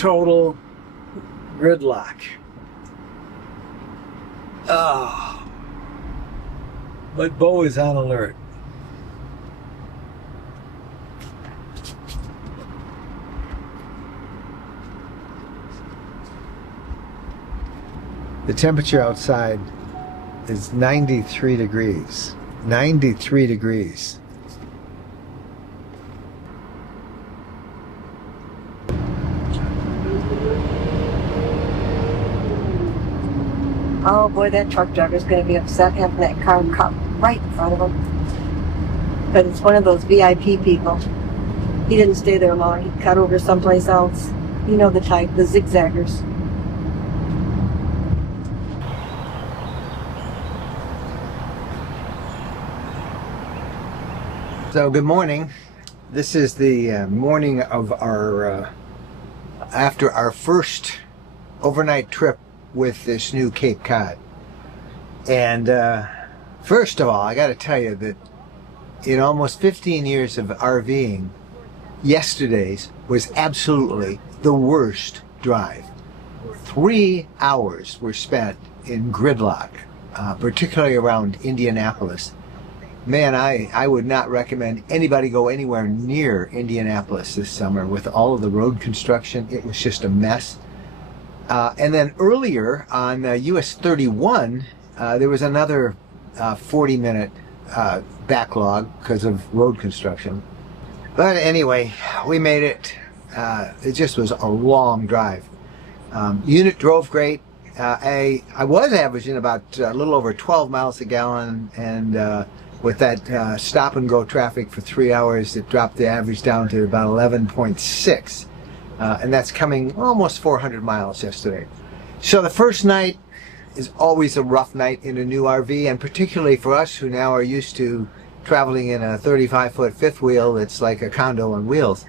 total gridlock. Oh, but Bo is on alert. The temperature outside is 93 degrees. 93 degrees. Oh boy, that truck driver's going to be upset having that car cut right in front of him. But it's one of those VIP people. He didn't stay there long. He cut over someplace else. You know the type, the zigzaggers. So good morning. This is the morning of our after our first overnight trip with this new Cape Cod. And first of all, I got to tell you that in almost 15 years of RVing, yesterday's was absolutely the worst drive. 3 hours were spent in gridlock, particularly around Indianapolis. Man, I would not recommend anybody go anywhere near Indianapolis this summer with all of the road construction. It was just a mess. And then earlier on US 31, there was another 40-minute backlog because of road construction. But anyway, we made it. It just was a long drive. Unit drove great. I was averaging about a little over 12 miles a gallon, and with that stop and go traffic for 3 hours, it dropped the average down to about 11.6. And that's coming almost 400 miles yesterday. So the first night is always a rough night in a new RV, and particularly for us who now are used to traveling in a 35-foot fifth wheel that's like a condo on wheels.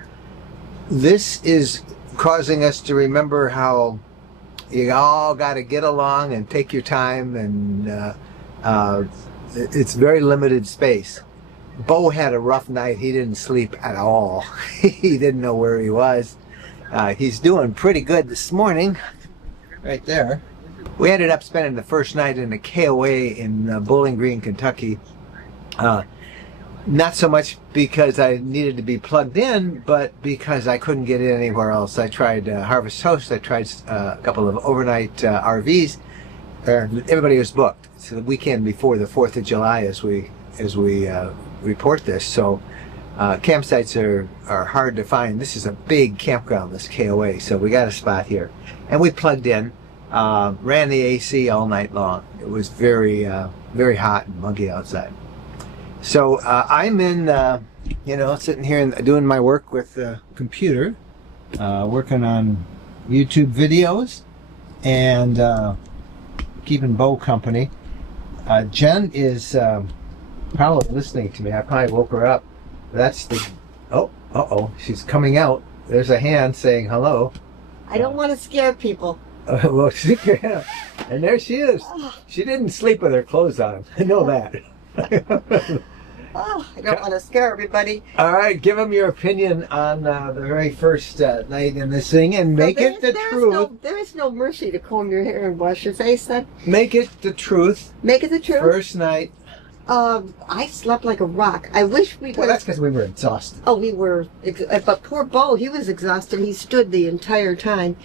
This is causing us to remember how you all got to get along and take your time, and it's very limited space. Bo had a rough night. He didn't sleep at all. He didn't know where he was. He's doing pretty good this morning, right there. We ended up spending the first night in a KOA in Bowling Green, Kentucky. Not so much because I needed to be plugged in, but because I couldn't get in anywhere else. I tried Harvest Host. I tried a couple of overnight RVs. Everybody was booked. It's the weekend before the 4th of July as we report this. So campsites are hard to find. This is a big campground, this KOA, so we got a spot here. And we plugged in, ran the AC all night long. It was very hot and muggy outside. So I'm in, sitting here and doing my work with the computer, working on YouTube videos and keeping Bo company. Jen is probably listening to me. I probably woke her up. That's the, she's coming out. There's a hand saying hello. I don't want to scare people. Well, and there she is. She didn't sleep with her clothes on. I know that. I don't want to scare everybody. All right, give them your opinion on the very first night in this thing, and make it the truth. There is no mercy to comb your hair and wash your face then. Make it the truth. Make it the truth. First night. I slept like a rock. I wish we could. Well, that's because we were exhausted. Oh, we were. But poor Bo, he was exhausted. He stood the entire time.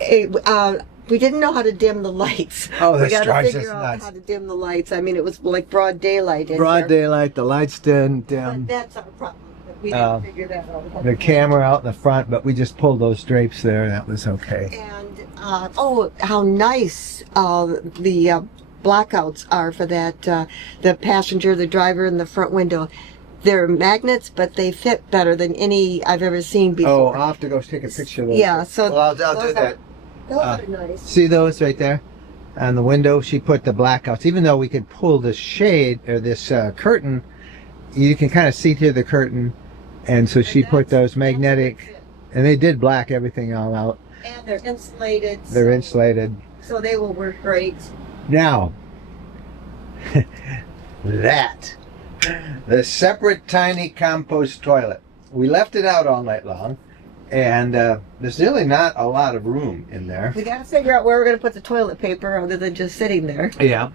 We didn't know how to dim the lights. Oh, this we got to drives figure us out nuts. how to dim the lights. I mean, it was like broad daylight in Broad here. daylight, the lights didn't dim. But that's our problem. We didn't figure that out. The camera out in the front, but we just pulled those drapes there. That was okay. And, how nice the blackouts are for that, the passenger, the driver, and the front window. They're magnets, but they fit better than any I've ever seen before. Oh, I'll have to go take a picture of those. Yeah, so well, I'll do that. Those are nice. See those right there? On the window, she put the blackouts. Even though we could pull this shade, or this curtain, you can kind of see through the curtain. And so she put those magnetic, and they did black everything all out. And they're insulated. They're insulated. So they will work great. Now, the separate tiny compost toilet. We left it out all night long, And there's really not a lot of room in there. We got to figure out where we're going to put the toilet paper other than just sitting there. Yeah.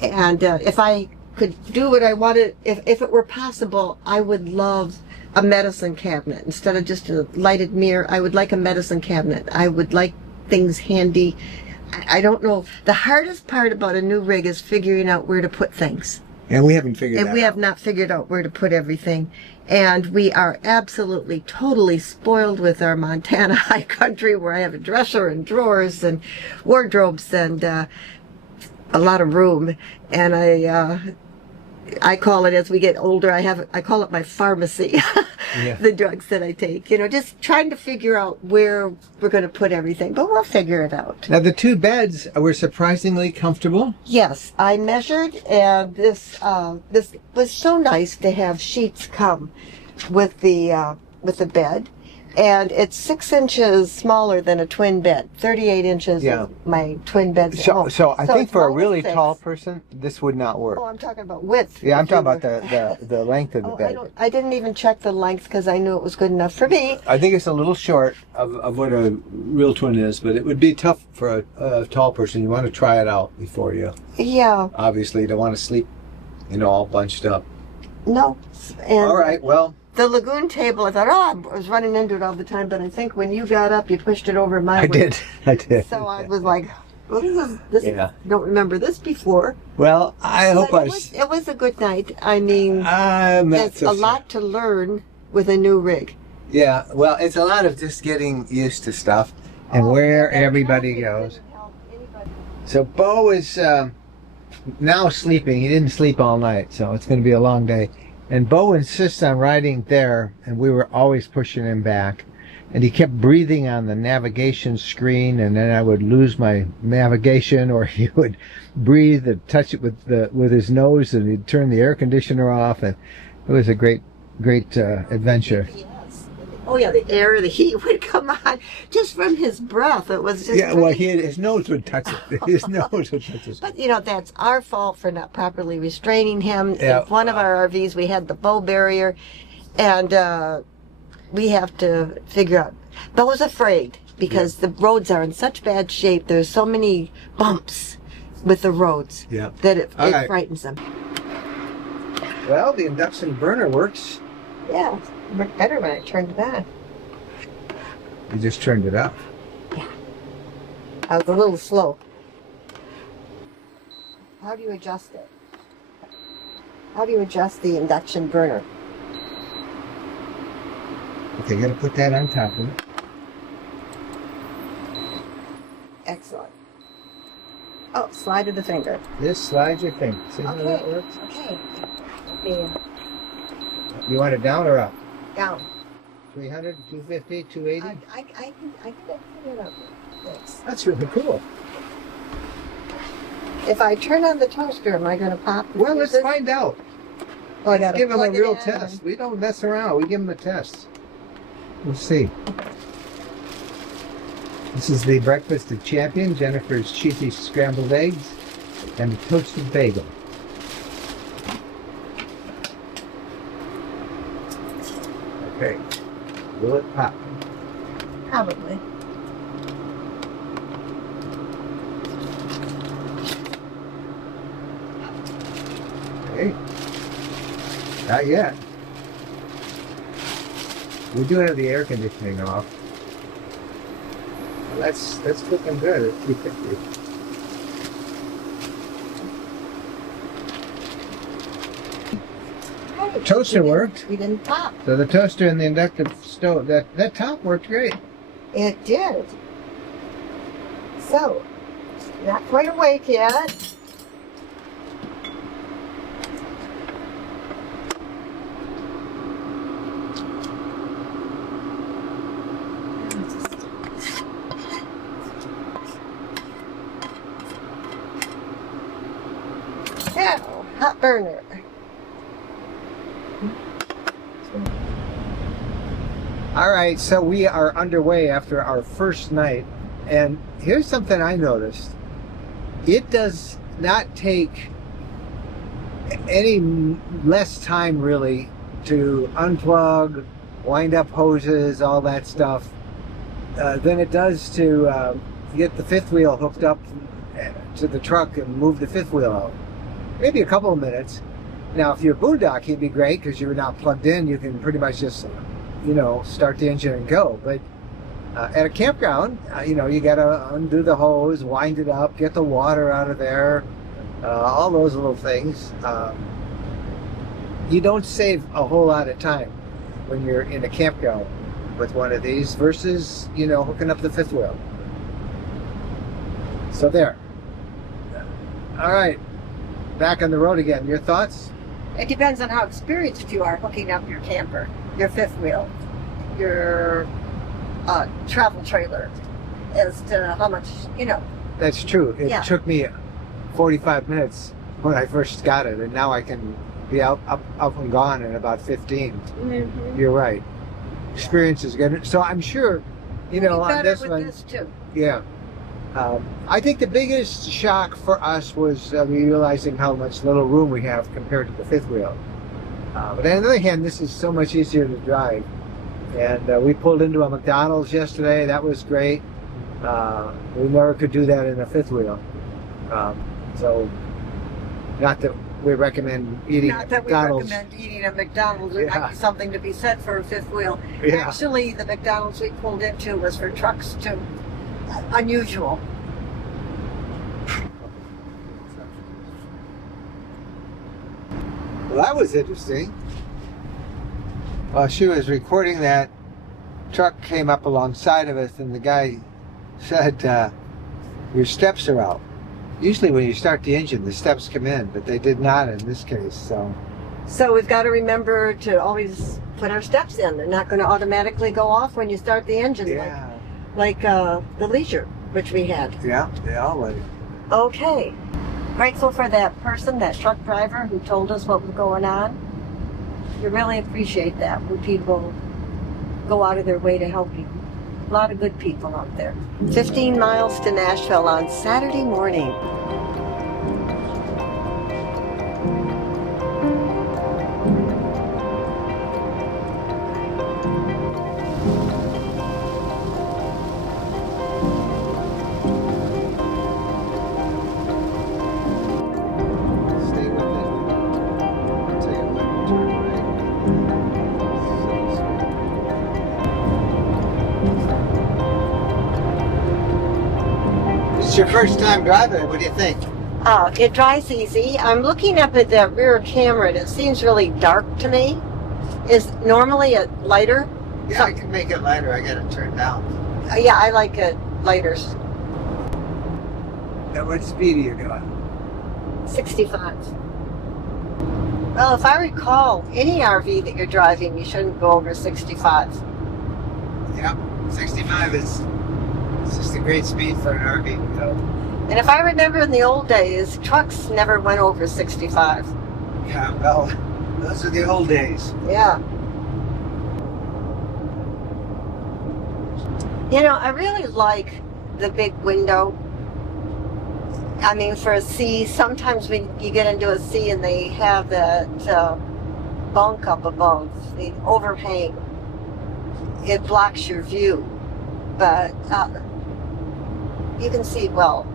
And if I could do what I wanted, if it were possible, I would love a medicine cabinet. Instead of just a lighted mirror, I would like a medicine cabinet. I would like things handy. I don't know. The hardest part about a new rig is figuring out where to put things. And we haven't figured that And we have out. not figured out where to put everything. And we are absolutely, totally spoiled with our Montana high country, where I have a dresser and drawers and wardrobes and a lot of room. And I call it, as we get older, I call it my pharmacy. Yeah. The drugs that I take. You know, just trying to figure out where we're going to put everything. But we'll figure it out. Now, the 2 beds were surprisingly comfortable. Yes, I measured, and this was so nice to have sheets come with the bed, and it's 6 inches smaller than a twin bed. 38 inches. Yeah. Is my twin bed. So I think it's for a minus really 6. tall person, this would not work. Oh, I'm talking about width. Yeah, I'm If you talking about were- the length of the Oh, bed. I didn't even check the length because I knew it was good enough for me. I think it's a little short of what a real twin is, but it would be tough for a tall person. You want to try it out before you, Yeah. obviously, don't want to sleep, all bunched up. No. And All right, well, the lagoon table, I thought, I was running into it all the time, but I think when you got up, you pushed it over my way. I did. So I was like, well, this Yeah. I don't remember this before. Well, I hope But it was a good night. I mean, I'm not it's so a sure. lot to learn with a new rig. Yeah, well, it's a lot of just getting used to stuff and where that everybody traffic goes. didn't help anybody. So Bo is now sleeping. He didn't sleep all night, so it's going to be a long day. And Bo insists on riding there, and we were always pushing him back. And he kept breathing on the navigation screen, and then I would lose my navigation, or he would breathe and touch it with his nose, and he'd turn the air conditioner off. And it was a great adventure. Yes. Oh yeah, the air, the heat would come on just from his breath. It was just Yeah, well, his nose would touch it. His nose would touch it. But that's our fault for not properly restraining him. Yeah. In one of our RVs, we had the bow barrier, and we have to figure out. Bo's afraid because the roads are in such bad shape. There's so many bumps with the roads that it right. frightens him. Well, the induction burner works. Yeah, it worked better when I turned it on. You just turned it up. I was a little slow. How do you adjust it? How do you adjust the induction burner? Okay, you gotta put that on top of it. Excellent. Oh, slide of the finger. Just slide your finger. See how that works? Okay. Okay. You want it down or up? Down. 300, 250, 280? I can figure it out. Thanks. That's really cool. If I turn on the toaster, am I going to pop? Well, let's find out. Oh, I Let's gotta give him a plug it real in. test. We don't mess around. We give him a test. We'll see. This is the breakfast of champion, Jennifer's cheesy scrambled eggs, and a toasted bagel. Okay. Will it pop? Probably. Okay. Not yet. We do have the air conditioning off. Well, that's looking good at 250. Hey, Toaster we didn't- worked. We didn't pop. So the toaster and the inductive stove, that top worked great. It did. So, not quite awake yet. Now, hot burner. All right, so we are underway after our first night, and here's something I noticed. It does not take any less time really to unplug, wind-up hoses, all that stuff, than it does to get the fifth wheel hooked up to the truck and move the fifth wheel out. Maybe a couple of minutes. Now, if you're boondocking, it'd be great because you're not plugged in. You can pretty much just, start the engine and go. But at a campground, you got to undo the hose, wind it up, get the water out of there, all those little things. You don't save a whole lot of time when you're in a campground with one of these versus, hooking up the fifth wheel. So there. All right. Back on the road again. Your thoughts? It depends on how experienced you are hooking up your camper, your fifth wheel, your travel trailer, as to how much, That's true. It took me 45 minutes when I first got it, and now I can be up and gone in about 15. Mm-hmm. You're right. Experience is good. So I'm sure, on this one. This too. Yeah. I think the biggest shock for us was realizing how much little room we have compared to the fifth wheel. But on the other hand, this is so much easier to drive. And we pulled into a McDonald's yesterday. That was great. We never could do that in a fifth wheel. So, not that we recommend eating at McDonald's. Not that we recommend eating at McDonald's. There might be something to be said for a fifth wheel. Yeah. Actually, the McDonald's we pulled into was for trucks too. Unusual. Well, that was interesting. While she was recording that, truck came up alongside of us, and the guy said, your steps are out. Usually when you start the engine, the steps come in, but they did not in this case. So we've got to remember to always put our steps in. They're not going to automatically go off when you start the engine. Yeah. Like the Leisure, which we had. Yeah, they all let it. Okay. Grateful for that person, that truck driver who told us what was going on. You really appreciate that when people go out of their way to help you. A lot of good people out there. 15 miles to Nashville on Saturday morning. It's your first time driving. What do you think? It drives easy. I'm looking up at that rear camera and it seems really dark to me. Is normally it lighter? Yeah, I can make it lighter. I got it turned down. Yeah, I like it lighter. At what speed are you going? 65. Well, if I recall, any RV that you're driving, you shouldn't go over 65. Yeah, 65 is just a great speed for an RV. And if I remember in the old days, trucks never went over 65. Yeah, well, those are the old days. Yeah. I really like the big window. I mean, for a C, sometimes when you get into a C and they have that bunk up above, the overhang, it blocks your view. But you can see well.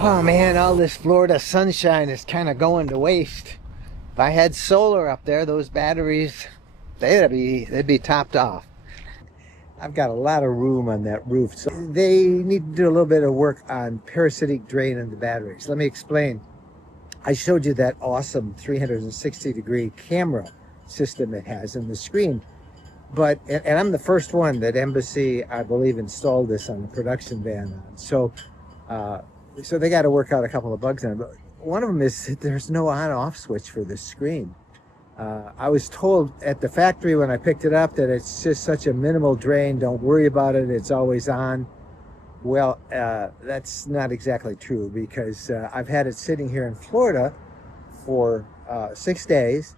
Oh man, all this Florida sunshine is kind of going to waste. If I had solar up there, those batteries, they'd be topped off. I've got a lot of room on that roof, so they need to do a little bit of work on parasitic drain in the batteries. Let me explain. I showed you that awesome 360-degree camera system it has in the screen. But, and I'm the first one that Embassy, I believe, installed this on the production van. So so they got to work out a couple of bugs on it. But one of them is that there's no on-off switch for this screen. I was told at the factory when I picked it up that it's just such a minimal drain. Don't worry about it. It's always on. Well, that's not exactly true, because I've had it sitting here in Florida for 6 days,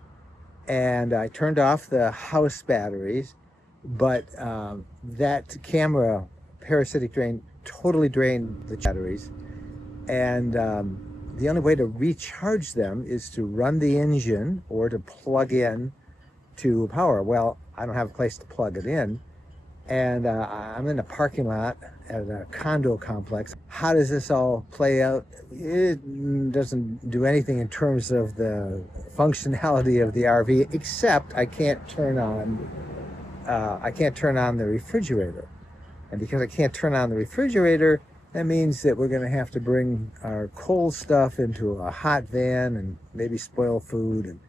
and I turned off the house batteries, but that camera parasitic drain totally drained the batteries, and the only way to recharge them is to run the engine or to plug in to power. Well, I don't have a place to plug it in, and I'm in a parking lot at a condo complex. How does this all play out? It doesn't do anything in terms of the functionality of the RV, except I can't turn on the refrigerator. And because I can't turn on the refrigerator, that means that we're going to have to bring our cold stuff into a hot van and maybe spoil food, and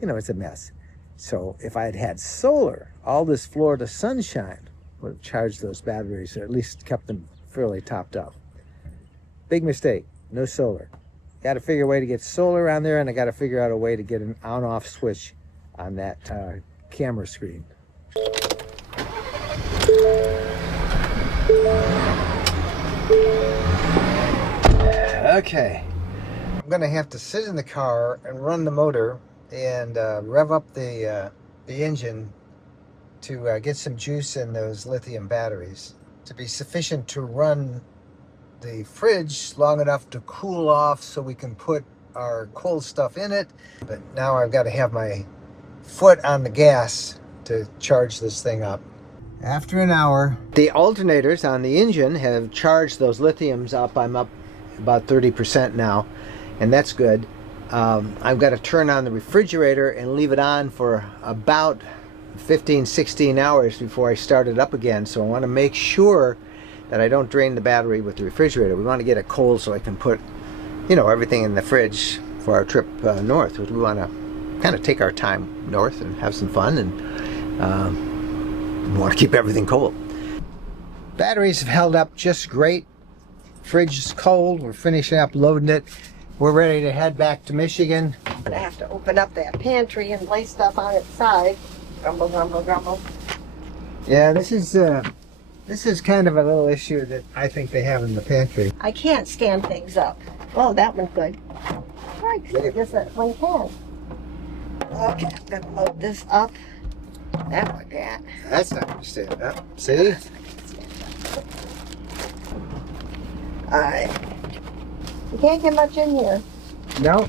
it's a mess. So if I had had solar, all this Florida sunshine would have charged those batteries, or at least kept them fairly topped up. Big mistake, no solar. Got to figure a way to get solar on there, and I got to figure out a way to get an on-off switch on that camera screen. Okay, I'm gonna have to sit in the car and run the motor and rev up the engine to get some juice in those lithium batteries to be sufficient to run the fridge long enough to cool off so we can put our cold stuff in it. But now I've got to have my foot on the gas to charge this thing up. After an hour, the alternators on the engine have charged those lithiums up. I'm up about 30% now, and that's good. I've got to turn on the refrigerator and leave it on for about 15-16 hours before I start it up again. So I want to make sure that I don't drain the battery with the refrigerator. We want to get it cold so I can put everything in the fridge for our trip north. We want to kind of take our time north and have some fun, and we want to keep everything cold. Batteries have held up just great. Fridge is cold. We're finishing up loading it. We're ready to head back to Michigan. I'm gonna have to open up that pantry and lay stuff on its side. Grumble, grumble, grumble. Yeah, this is kind of a little issue that I think they have in the pantry. I can't stand things up. Oh, that one's good. Right, I guess that one can. Okay, I'm gonna load this up. That one can. That's not gonna stand up. See? Alright. You can't get much in here. No,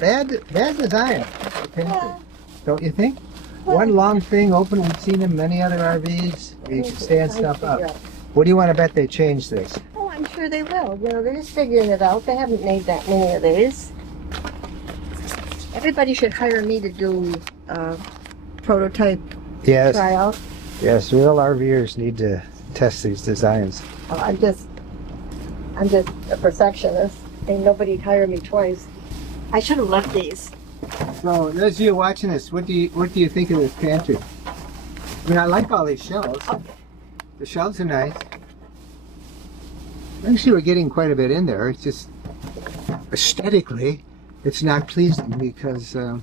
bad design. The pantry. Yeah. Don't you think? One long thing open. We've seen in many other RVs. You can stand stuff up. What do you want to bet they change this? Oh, I'm sure they will. They're just figuring it out. They haven't made that many of these. Everybody should hire me to do prototype tryout. Yes, real RVers need to test these designs. Oh, I'm just a perfectionist. Ain't nobody hire me twice. I should have left these. So, those of you watching this, what do you think of this pantry? I mean, I like all these shelves. Oh. The shelves are nice. Actually, we're getting quite a bit in there. It's just aesthetically, it's not pleasing because I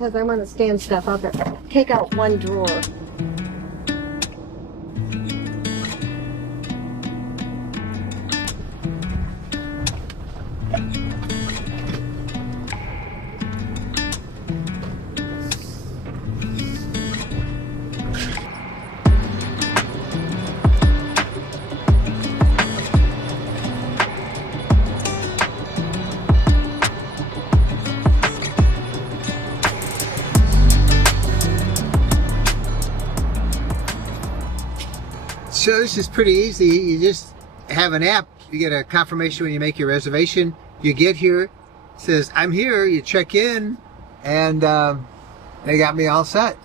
want to stand stuff up and take out one drawer. So this is pretty easy. You just have an app. You get a confirmation when you make your reservation. You get here, it says, I'm here. You check in, and they got me all set.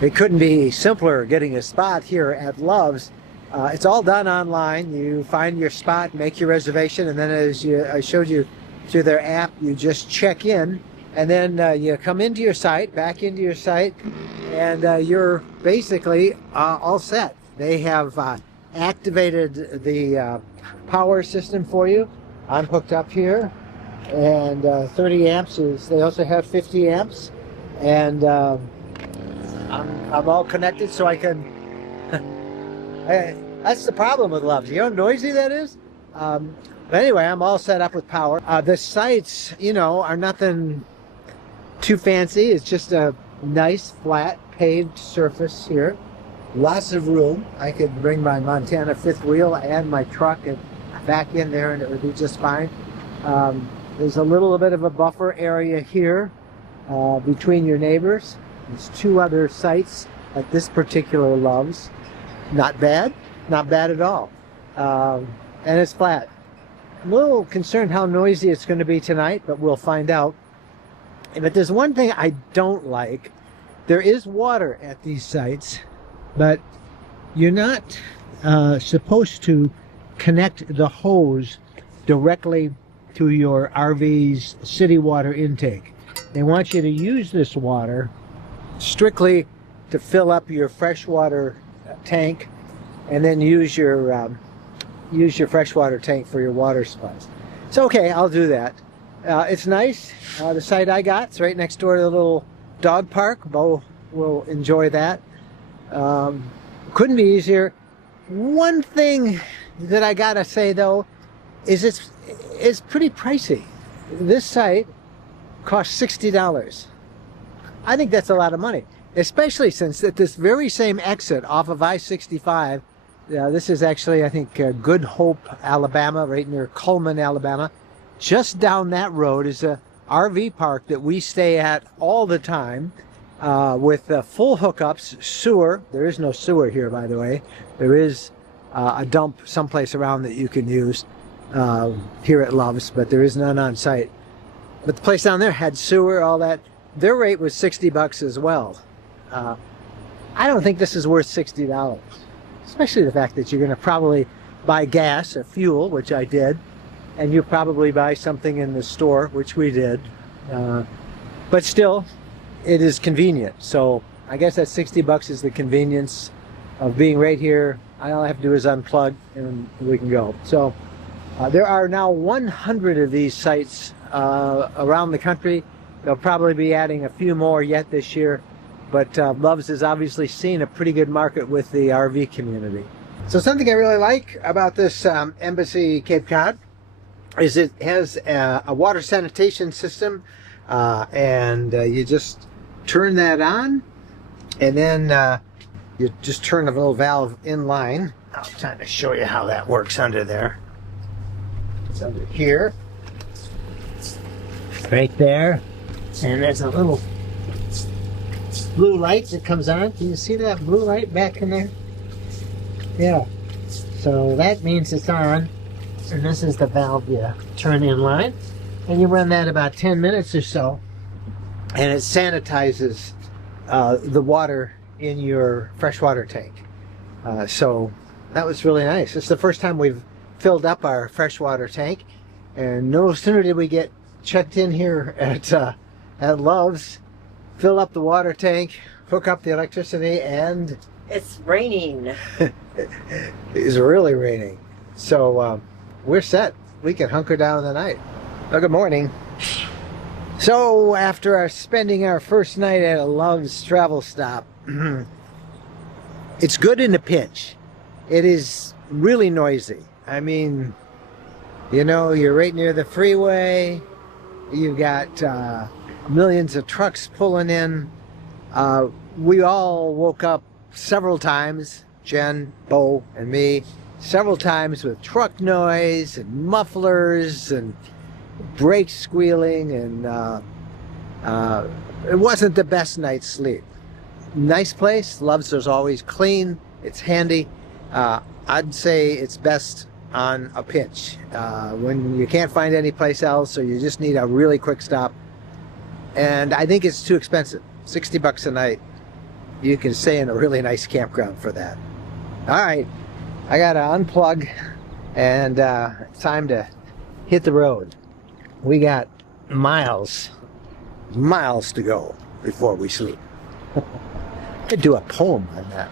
It couldn't be simpler getting a spot here at Love's. It's all done online. You find your spot, make your reservation, and then as I showed you through their app, you just check in, and then you come into your site, back into your site, and you're basically all set. They have activated the power system for you. I'm hooked up here, and 30 amps is, they also have 50 amps, and I'm all connected so I can, that's the problem with Loves. You know how noisy that is? But anyway, I'm all set up with power. The sites, you know, are nothing too fancy. It's just a nice, flat, paved surface here. Lots of room. I could bring my Montana fifth wheel and my truck and back in there and it would be just fine. There's a little bit of a buffer area here between your neighbors. There's 2 other sites at this particular Loves. Not bad. Not bad at all. And it's flat. I'm a little concerned how noisy it's going to be tonight, but we'll find out. But there's one thing I don't like. There is water at these sites, but you're not supposed to connect the hose directly to your RV's city water intake. They want you to use this water strictly to fill up your freshwater tank, and then use your freshwater tank for your water supplies. So okay, I'll do that. It's nice. The site I got, it's right next door to the little dog park. Bo will enjoy that. Couldn't be easier. One thing that I gotta say though is it's pretty pricey. This site costs $60. I think that's a lot of money, especially since at this very same exit off of I-65, this is actually, I think, Good Hope, Alabama, right near Cullman, Alabama. Just down that road is a RV park that we stay at all the time with full hookups, sewer. There is no sewer here, by the way. There is a dump someplace around that you can use here at Loves, but there is none on site. But the place down there had sewer, all that. Their rate was $60 as well. I don't think this is worth $60, especially the fact that you're going to probably buy gas or fuel, which I did, and you probably buy something in the store, which we did. But still, it is convenient. So I guess that $60 is the convenience of being right here. All I have to do is unplug and we can go. So there are now 100 of these sites around the country. They'll probably be adding a few more yet this year, but Loves has obviously seen a pretty good market with the RV community. So something I really like about this Embassy Cape Cod is it has a water sanitation system, and you just turn that on, and then you just turn the little valve in line. I'm trying to show you how that works under there. It's under here, right there. And there's a little blue light that comes on. Can you see that blue light back in there? Yeah. So that means it's on. And this is the valve you turn in line. And you run that about 10 minutes or so. And it sanitizes the water in your freshwater tank. So that was really nice. It's the first time we've filled up our freshwater tank. And no sooner did we get checked in here at Loves, fill up the water tank, hook up the electricity, and It's raining. it's really raining. So we're set. We can hunker down tonight. Well, good morning. So after spending our first night at a Loves travel stop, it's good in a pinch. It is really noisy. I mean, you know, you're right near the freeway. You've got millions of trucks pulling in. We all woke up several times, Jen, Bo, and me, several times with truck noise and mufflers and brakes squealing, and it wasn't the best night's sleep. Nice place. Loves is always clean. It's handy. I'd say it's best on a pinch when you can't find any place else, or you just need a really quick stop. And I think it's too expensive. $60 a night. You can stay in a really nice campground for that. All right, I gotta unplug, and it's time to hit the road. We got miles to go before we sleep. I could do a poem on that.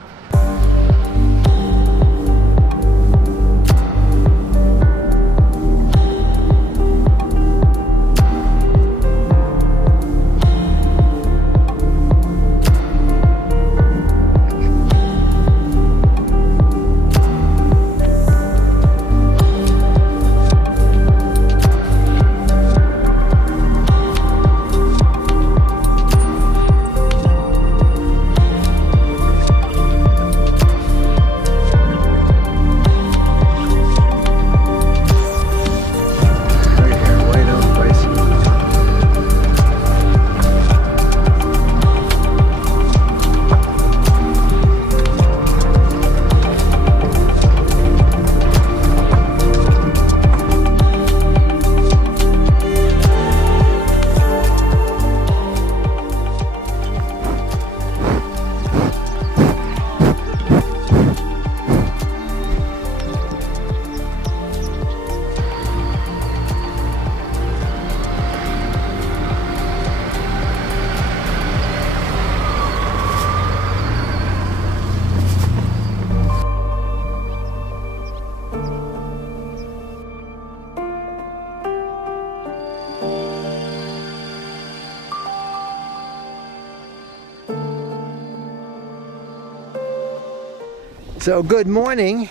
So good morning.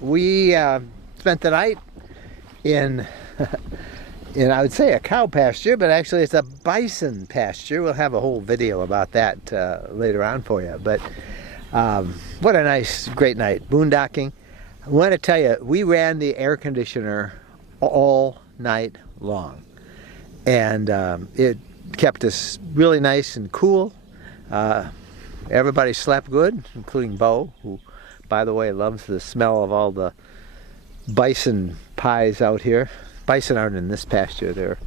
We spent the night in, I would say a cow pasture, but actually it's a bison pasture. We'll have a whole video about that later on for you. But what a nice, great night. Boondocking. I want to tell you, we ran the air conditioner all night long. And it kept us really nice and cool. Everybody slept good, including Bo, who, by the way, loves the smell of all the bison pies out here. Bison aren't in this pasture. They're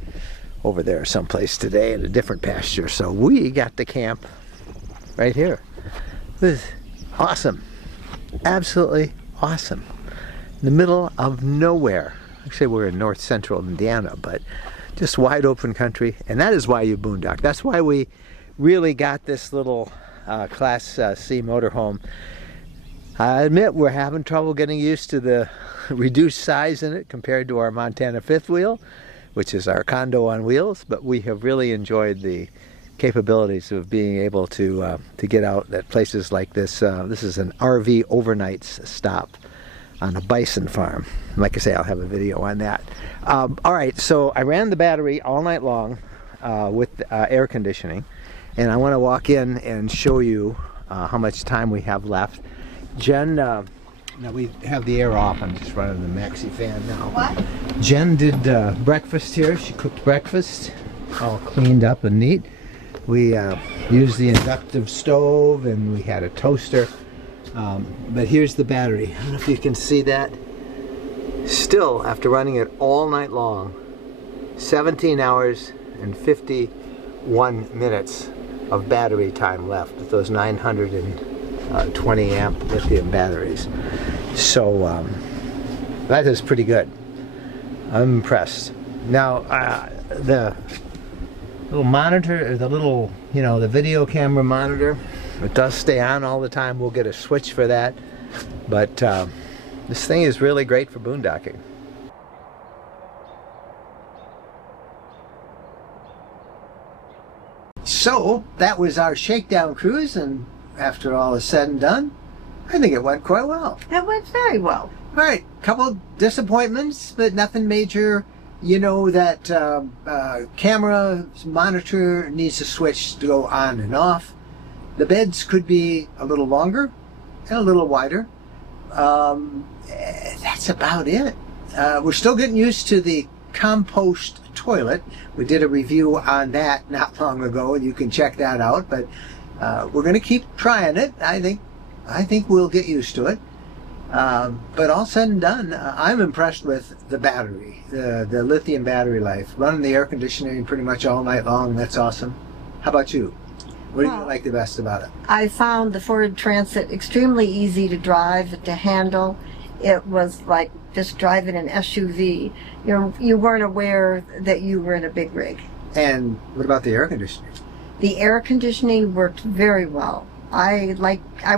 over there someplace today in a different pasture. So we got to camp right here. This is awesome. Absolutely awesome. In the middle of nowhere. Actually, we're in north central Indiana, but just wide open country. And that is why you boondock. That's why we really got this little Class C motorhome. I admit we're having trouble getting used to the reduced size in it compared to our Montana fifth wheel, which is our condo on wheels, but we have really enjoyed the capabilities of being able to get out at places like this. This is an RV overnight stop on a bison farm. Like I say, I'll have a video on that. All right, so I ran the battery all night long with air conditioning, and I want to walk in and show you how much time we have left. Jen, now we have the air off. I'm just running the maxi fan now. What? Jen did breakfast here. She cooked breakfast, all cleaned up and neat. We used the inductive stove, and we had a toaster. But here's the battery. I don't know if you can see that. Still, after running it all night long, 17 hours and 51 minutes of battery time left with those 920 amp lithium batteries. So that is pretty good. I'm impressed. Now the little monitor, the little, the video camera monitor, it does stay on all the time. We'll get a switch for that. But this thing is really great for boondocking. So that was our shakedown cruise, and after all is said and done, I think it went quite well. It went very well. All right, couple disappointments, but nothing major. That camera monitor needs a switch to go on and off. The beds could be a little longer and a little wider. That's about it. We're still getting used to the compost toilet. We did a review on that not long ago, and you can check that out. But we're going to keep trying it. I think we'll get used to it. But all said and done, I'm impressed with the battery, the lithium battery life. Running the air conditioning pretty much all night long. That's awesome. How about you? What do you like the best about it? I found the Ford Transit extremely easy to drive, to handle. It was like just driving an SUV. You weren't aware that you were in a big rig. And what about the air conditioning? The air conditioning worked very well. I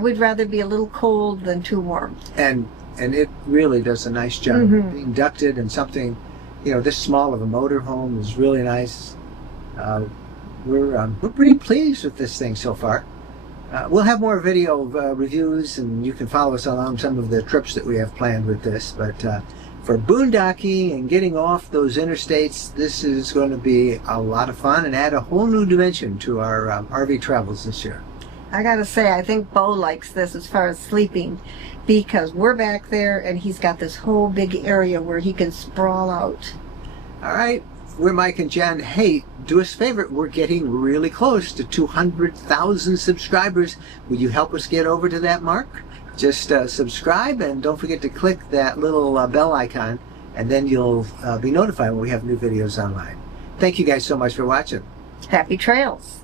would rather be a little cold than too warm. And it really does a nice job. Mm-hmm. Being ducted in something, this small of a motorhome is really nice. We're pretty pleased with this thing so far. We'll have more video reviews, and you can follow us along some of the trips that we have planned with this. But for boondocking and getting off those interstates, this is going to be a lot of fun and add a whole new dimension to our RV travels this year. I gotta say, I think Bo likes this as far as sleeping, because we're back there and he's got this whole big area where he can sprawl out. All right. We're Mike and Jen. Hey, do us a favor. We're getting really close to 200,000 subscribers. Will you help us get over to that mark? Just subscribe, and don't forget to click that little bell icon, and then you'll be notified when we have new videos online. Thank you guys so much for watching. Happy trails.